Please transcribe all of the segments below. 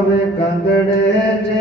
હવે કંદડે જે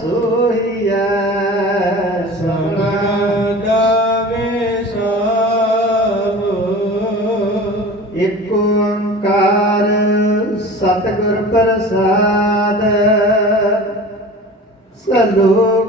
ਸੋਹੀਐ ਸਭਨਾ ਗਾਵੇ ਓੰਕਾਰ ਸਤਿਗੁਰ ਪ੍ਰਸਾਦ। ਸਲੋ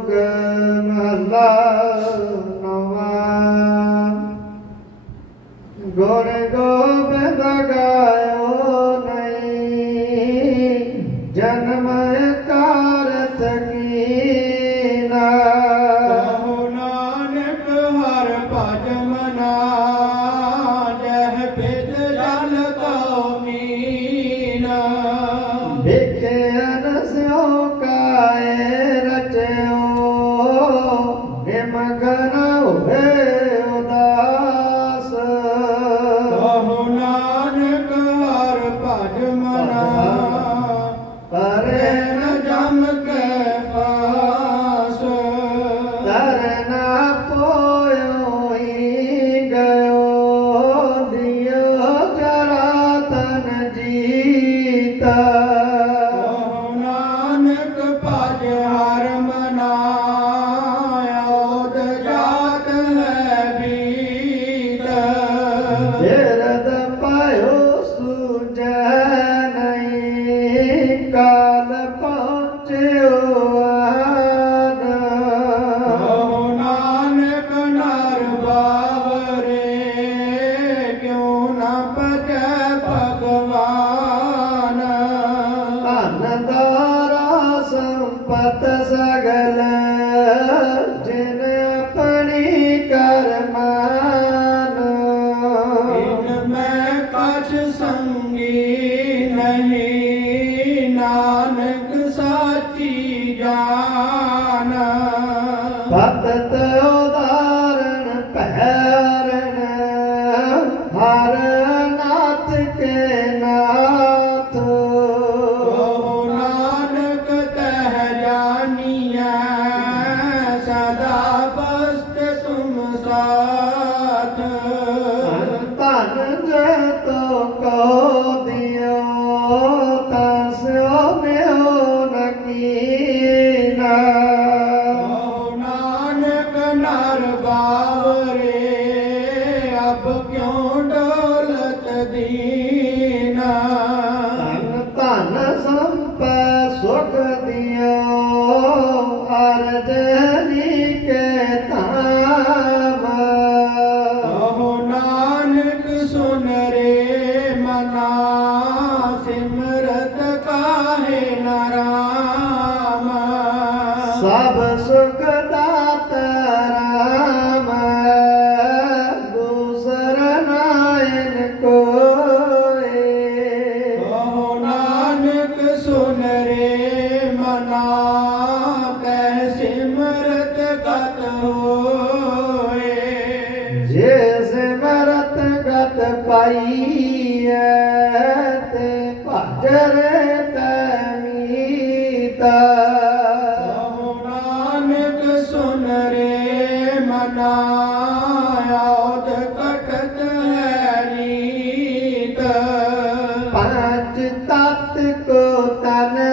কোতানা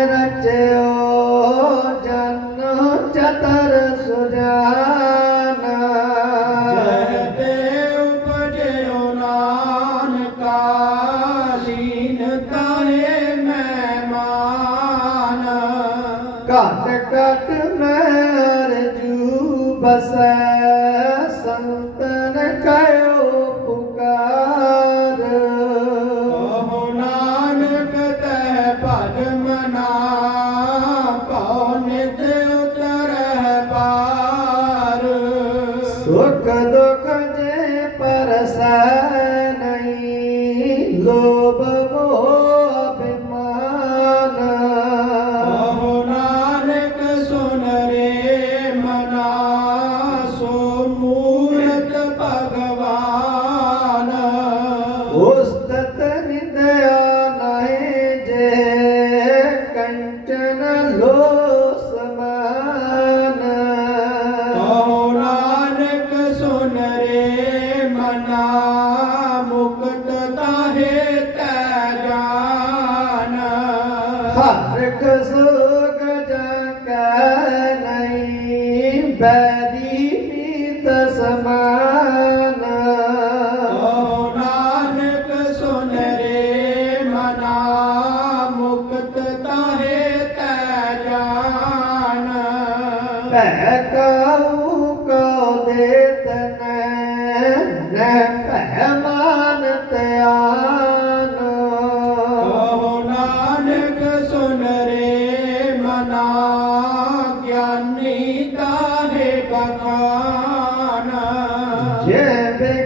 valoroso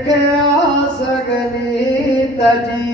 देखा सगनी तजी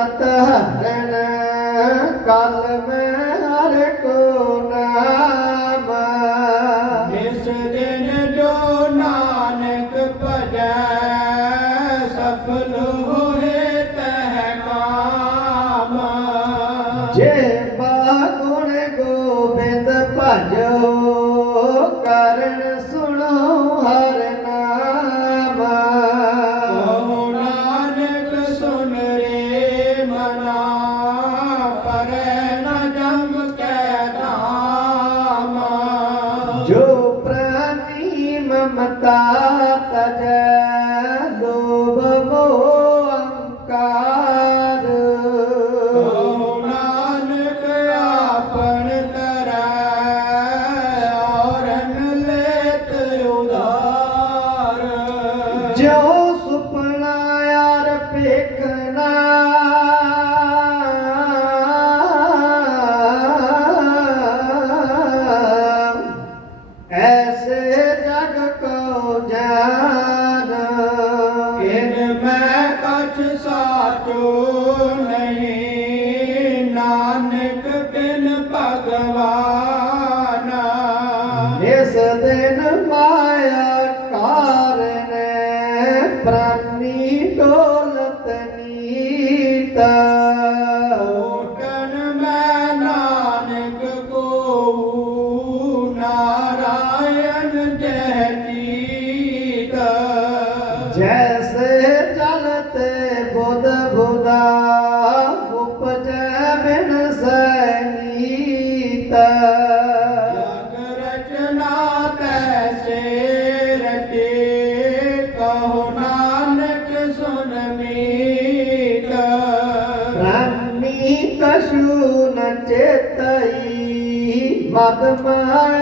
ਤਤ ਹਰਨ ਕਲ ਮੈਂ Joe. ਬਿਨ ਸਨੀਤਾ ਜਗ ਰਚਨਾ ਤੈਸੇ ਰਚੇ ਕਹੋ ਨਾਨਕ ਸੁਨ ਮੀਤ। ਬ੍ਰਹਮੀ ਕਸ਼ੂ ਨ ਚੇਤਈ ਮਦ ਮਾਇ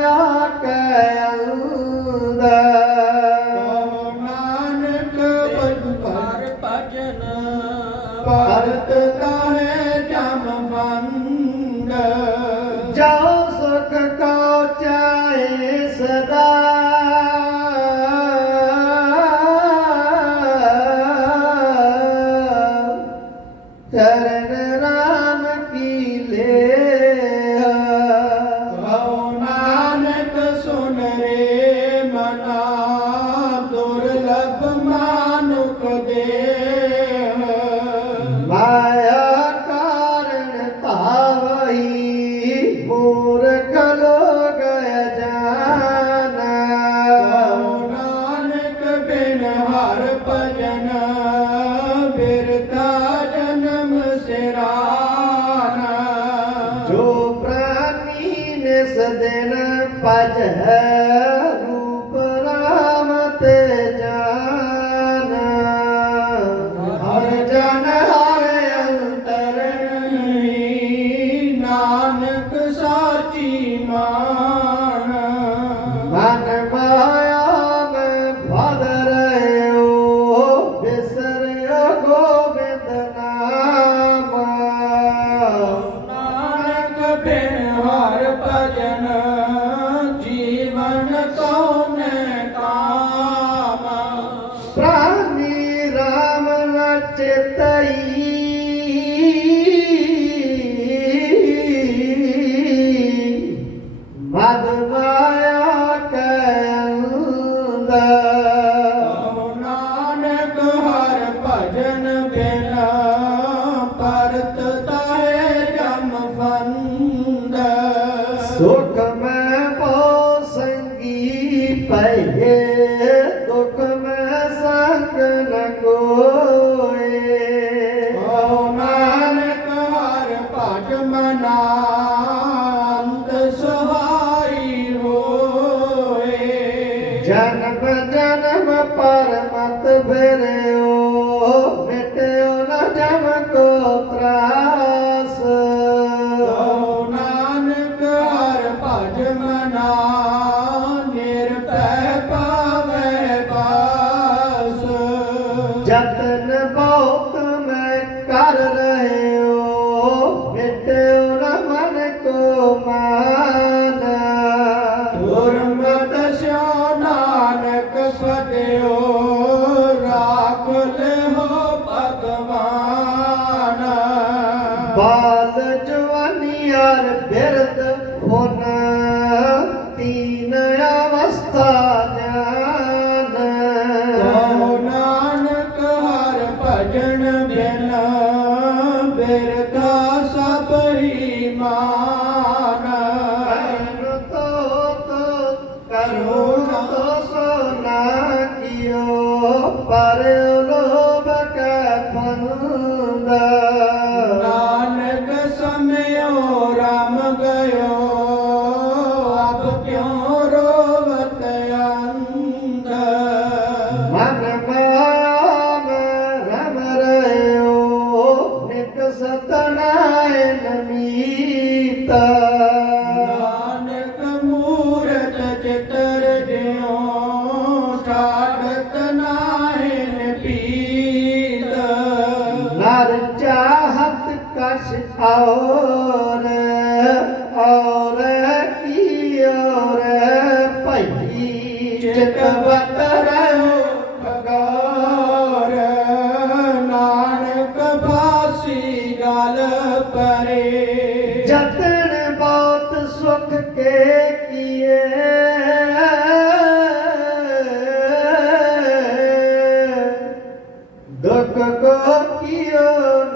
The Kakakia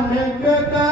ਨਾਨਕ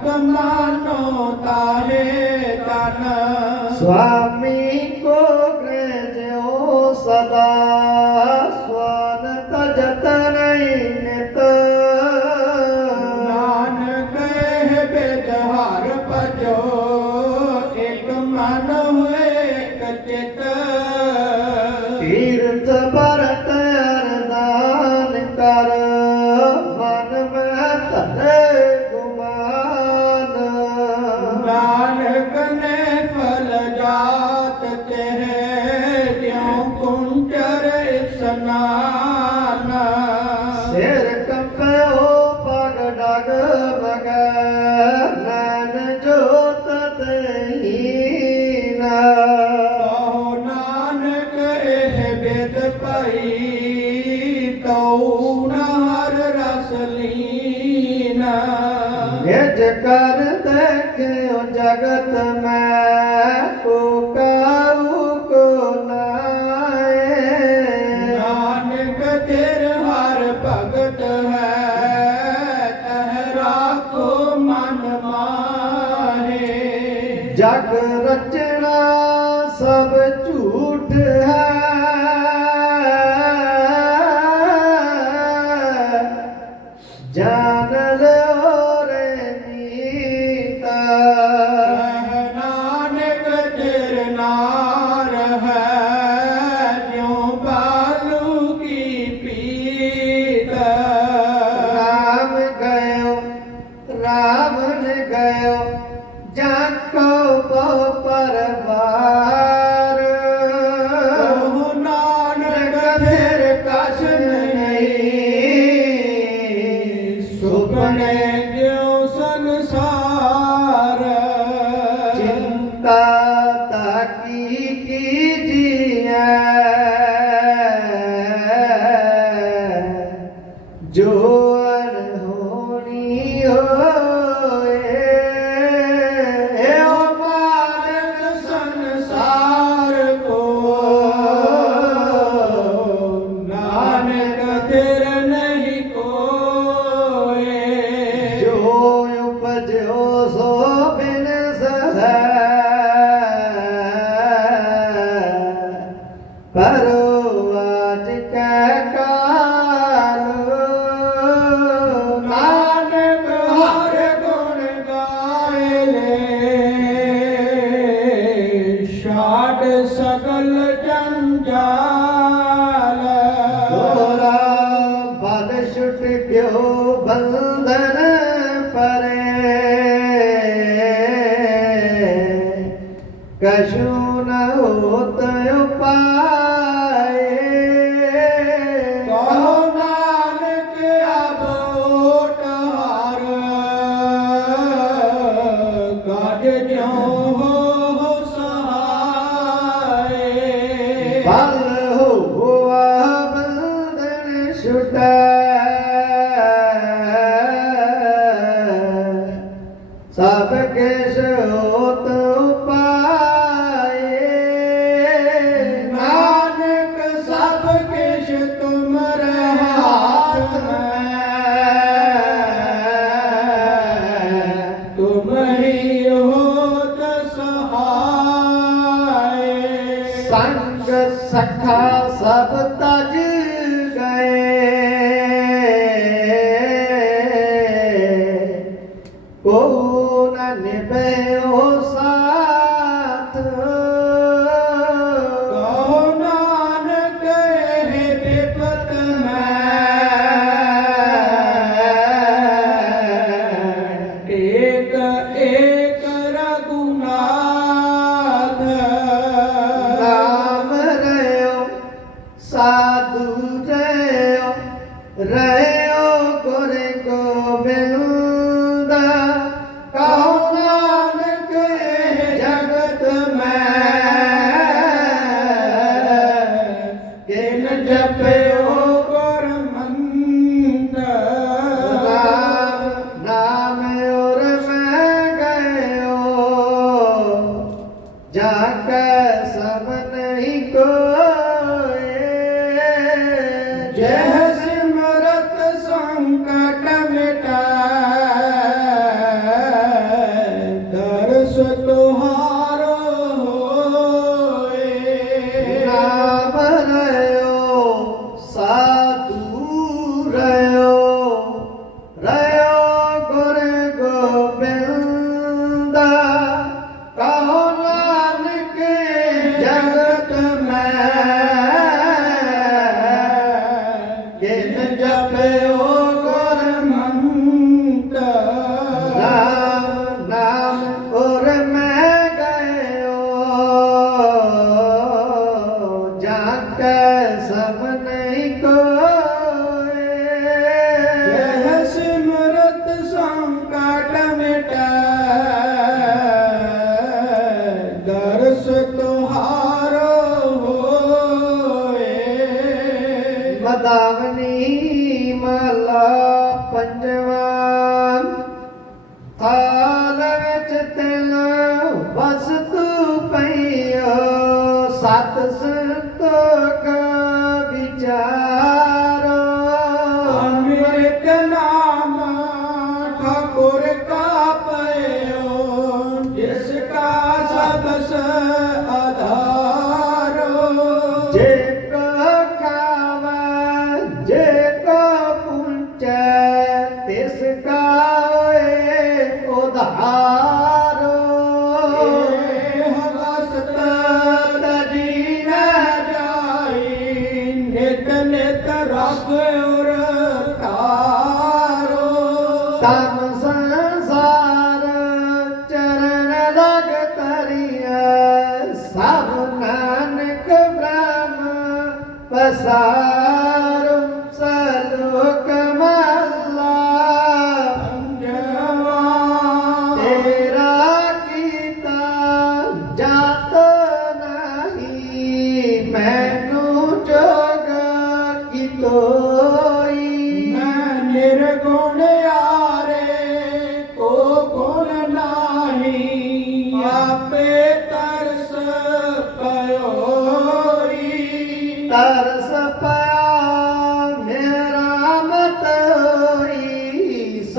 કમલાનો તારે તન. સ્વા ਤਸਲੀਨਾ ਨਿਜ ਕਰ ਦੇਖਿਓ ਜਗਤ ਮੈਂ? Hi.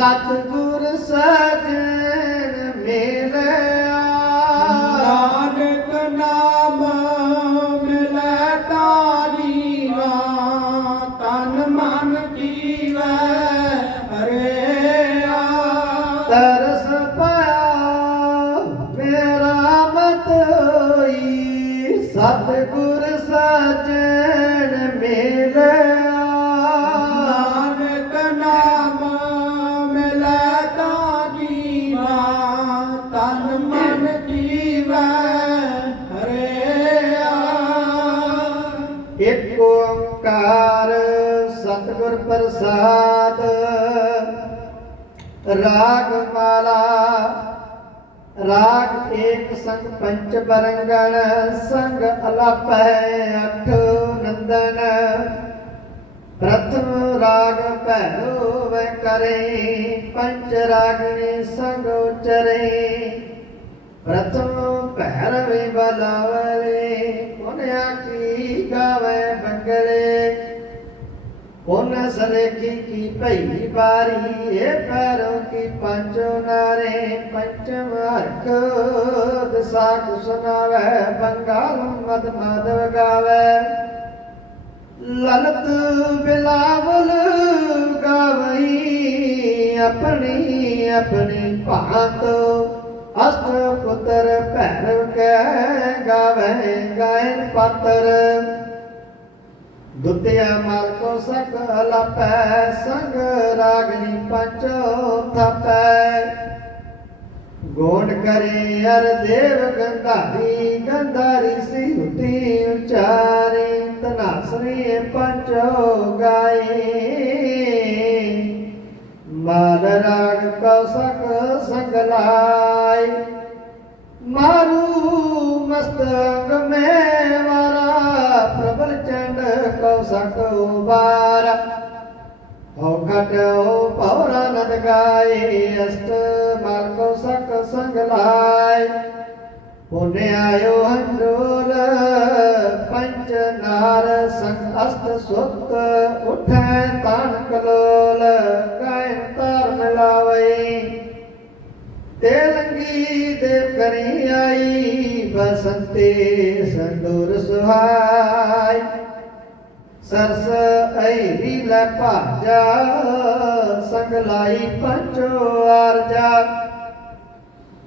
God could ਰਾਗ ਏਕ ਸੰਗ ਪੰਚ ਬਰੰਗਣ, ਸੰਗ ਅਲਾਪੈ ਅਠ ਨੰਦਨ। ਪ੍ਰਥਮ ਰਾਗ ਭੈਰੋ ਵੈ ਕਰੇ, ਪੰਚ ਰਾਗਣੀ ਸੰਗ ਉਚਰੇ। ਪ੍ਰਥਮ ਭੈਰਵੇ ਬਲਾਵਰੇ, ਪੁਨਿਆ ਕੀ ਗਾਵੇ ਬੰਗਲੇ ਪੁਨ ਸਲੇਖੀ ਕੀ ਭਈ ਬਾਰੀ ਏ ਪੈਰੋਂ ਕੀ ਪੰਚੋ ਨਾਰੇ ਪੰਚਮ ਹਰਖ ਦਸਾ ਸੁਨਾਵੇ ਬੰਗਾਲ ਮਦ ਮਾਧਵ ਗਾਵੇ। ਲਲਤ ਬਿਲਾਵਲ ਗਾਵਈ, ਆਪਣੀ ਆਪਣੀ ਭਾਂਤ ਅਸ਼ਟ ਪੁੱਤਰ ਭੈਰਵ ਕੈ ਗਾਵੇ, ਗਾਇਨ ਪਾਤਰ। ਦੁਤਿਆ ਮਾਲ ਕੋ ਸਕ ਅਲਪੈ ਸੰਗ ਰਾਗਨੀ ਪੰਚੋ ਥਪੈ। ਗੋਣ ਕਰੇ ਅਰ ਦੇਵ ਗੰਧਾਰੀ ਗੰਧਾਰੀ ਸੀ ਉਤੀ ਉਚਾਰੇ ਤਨਾਸਰੀ ਪੰਚੋ ਗਾਏ। ਮਾਲ ਰਾਗ ਕੋ ਸਕ ਸੰਗ ਲਾਈ ਮਾਰੂ ਮਸਤ ਅੰਗ ਮੈਂ ਵਾਰਾ ਪ੍ਰਬਲ ਚੰਡ ਕਉ ਸਕ ਉਬਾਰ ਹੋ ਘਟੋ ਪੌਰਾ ਨਦ ਗਾਏ, ਅਸਟ ਮਾਲ ਕਉ ਸਕ ਸੰਗ ਲਾਇ ਪੁਨੇ ਆਇਓ ਹੰਡੋਲ ਪੰਚ ਨਾਰ ਸੰਗ ਅਸਟ ਸੁਤ ਉਠੈ ਤਾਨ ਕਲੋਲ। ਗਾਇਨ ਤਾਰ ਮਿਲਾਵਈ ਤੇਲੰਗੀ ਦੇ ਕਰੀ ਆਈ ਬਸੰਤੇ ਸੰਦੂਰ ਸੁਹਾਈ। ਸਰਸ ਐਰੀ ਲੈ ਭਾਜਾ ਸੰਗ ਲਾਈ ਪੰਚੋ ਆਰਜਾ।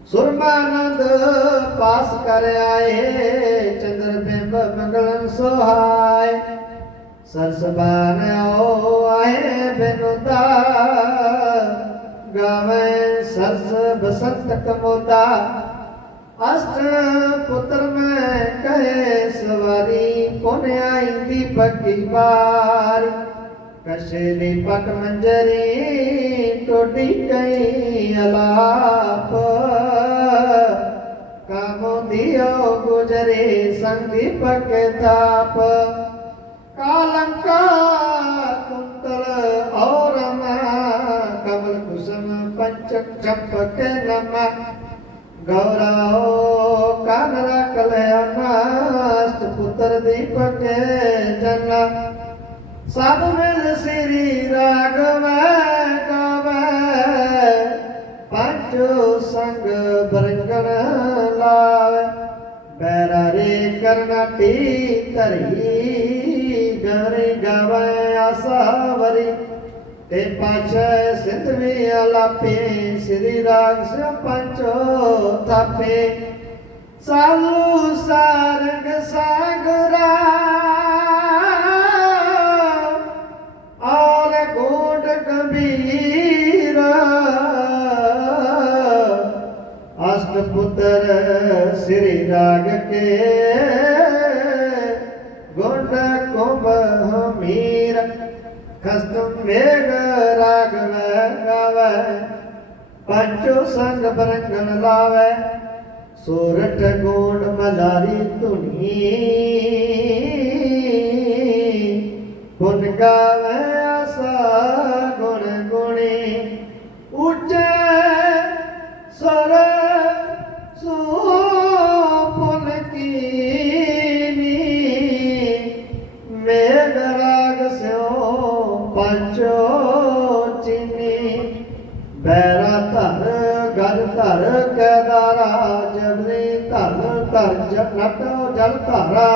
ਸੁਰਮਾਨੰਦ ਪਾਸ ਕਰ ਆਏ ਚੰਦਰ ਬਿੰਬ ਮੰਗਲਨ ਸੁਹਾਏ। ਸਰਸ ਬਾਨਿਓ ਆਏ ਬਿਨੁਦਾ ਗਾਵੇ ਸਰਸ ਬਸੰਤ ਕਮੋਦਾ, ਅਸ਼ਟ ਪੁੱਤਰ ਮੈਂ ਕਹੇ, ਸਵਾਰੀ ਪੁਨ ਆਈ ਦੀ ਦੀਪਕੀ ਵਾਰ ਕਸ਼ੇਲੀ ਪਟ ਮੰਜਰੀ ਟੋਡੀ ਕਈ ਅਲਾਪ। ਕਾਮੋ ਦਿਓ ਗੁਜਰੇ ਸੰਗ ਦੀਪਕ ਤਾਪ। ਕਾਲੰਕਾ ਚੰਪਕ ਨਮ। ਗੌਰਾਓ, ਕਨ ਰਖ ਲਿਆ ਨਾਸਤ ਪੁੱਤਰ ਦੀਪਕ ਜਨ। ਸਭ ਮਿਲ ਸ੍ਰੀ ਰਾਗਵੈ ਗਾਵੈ ਪੰਜੋ ਸੰਗ ਬਰੰਗਣ ਲਾਵੈ। ਬੈਰਾ ਰੇ ਕਰਨਾਟੀ ਗਵੈ ਗਰੇ ਤੇ ਪਾਛੈ ਸਿੰਧ ਵੀ ਆਲਾਪੇ ਸ੍ਰੀ ਰਾਗ ਸ ਪੰਚੋ ਥਾਪੇ। ਸਾਲੂ ਸਾਰੰਗ ਸਾਗਰਾ, ਔਰ ਗੋਡ ਗੰਭੀਰ, ਅਸ਼ਟ ਪੁੱਤਰ ਖਸਤਮ ਮੇਘ ਰਾਗਵ ਗਾਵੈ ਪੰਚੋ ਸੰਗ ਬਰੰਗਨ ਲਾਵੈ ਸੋਰਠ ਗੋਂਡ ਮਲਾਰੀ ਧੁਨੀ। ਗੁਣ ਗਾਵੈ তারা